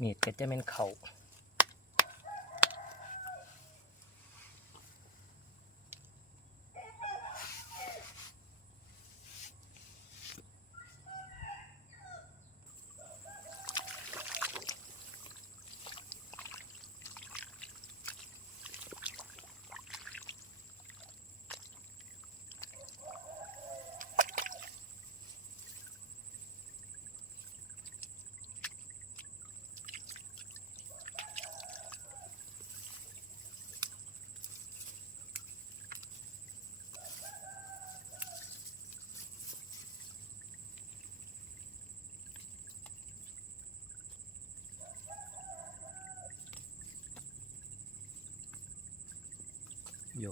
มีดก็จะเป็นเขา ย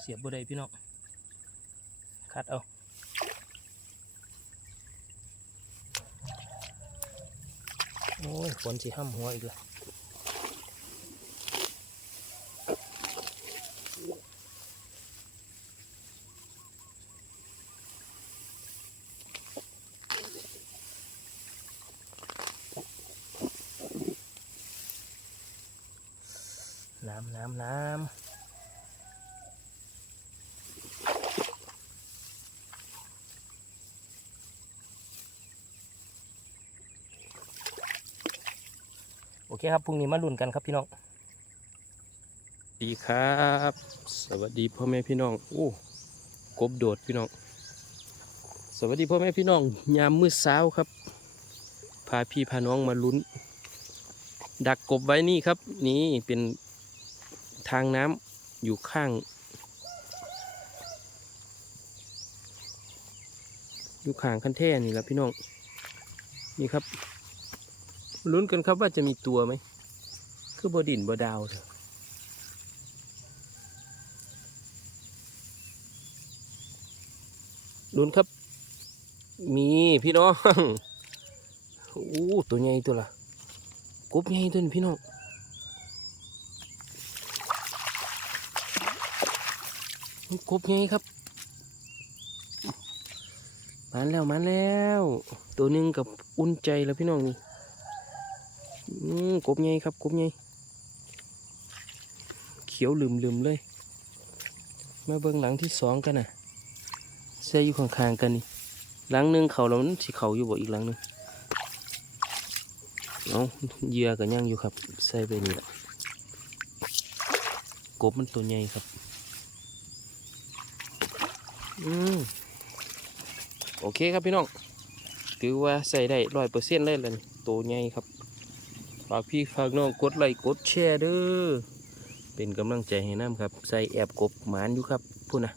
เสียบบุได้พี่น้องคัดเอาโอ้ยฝนสิห้ำหัวอีกแล้ว น้ำน้ำน้ำโอเคครับพรุ่งนี้มาลุ้นกันครับพี่น้องดีครับ สวัสดีพ่อแม่พี่น้องโอ้กบโดดพี่น้อง สวัสดีพ่อแม่พี่น้อง ยามมืดเช้าครับ พาพี่พาน้องมาลุ้น ดักกบไว้นี่ครับ นี่เป็น ทางน้ำอยู่ข้าง อยู่ข้างคันแท่นี่แหละพี่น้อง นี่ครับ ลุ้นกันครับว่าจะมีตัวไหม คือบดินบดาวเถอะลุ้นครับ มีพี่น้อง อู้ตัวใหญ่ตัวละกบใหญ่ตัวนี้พี่น้อง กบใหญ่ครับมันแล้วมันแล้ว ตัวหนึ่งกับอุ่นใจแล้วพี่น้องนี่กบใหญ่ครับกบใหญ่เขียวลืมลืมๆเลย มาเบิ่งหลังที่สองกันน่ะใส่อยู่ข้างๆกันนี่หลังหนึ่งเขาแล้วมันสิเขาอยู่บ่อีกหลังหนึ่งเอาเยื่อกันย่างอยู่ครับ ใส่ไปนี่แหละกบมันตัวใหญ่ครับ อืมโอเคครับพี่น้อง ถือว่าใส่ได้ร้อยเปอร์เซ็นต์เลยล่ะตัวใหญ่ครับฝากพี่ฝากน้องกดไลค์กดแชร์เด้อเป็นกำลังใจให้น้ำครับ ใส่แอบกบหมานอยู่ครับพูดนะ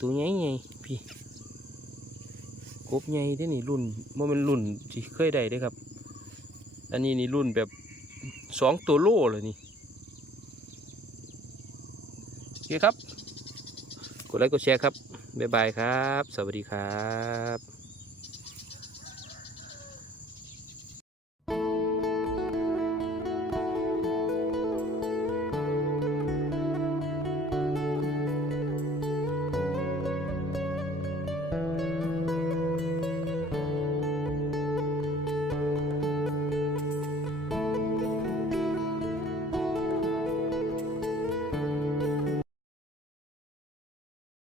ตัวใหญ่ใหญ่พี่กบใหญ่ได้นี่รุ่นว่ามันรุ่นที่เคยได้ด้อครับ อันนี้นี่รุ่นแบบสองตัวโลเลยนี่โอเคครับ กดไลค์กดแชร์ครับ บ๊ายบายครับ สวัสดีครับ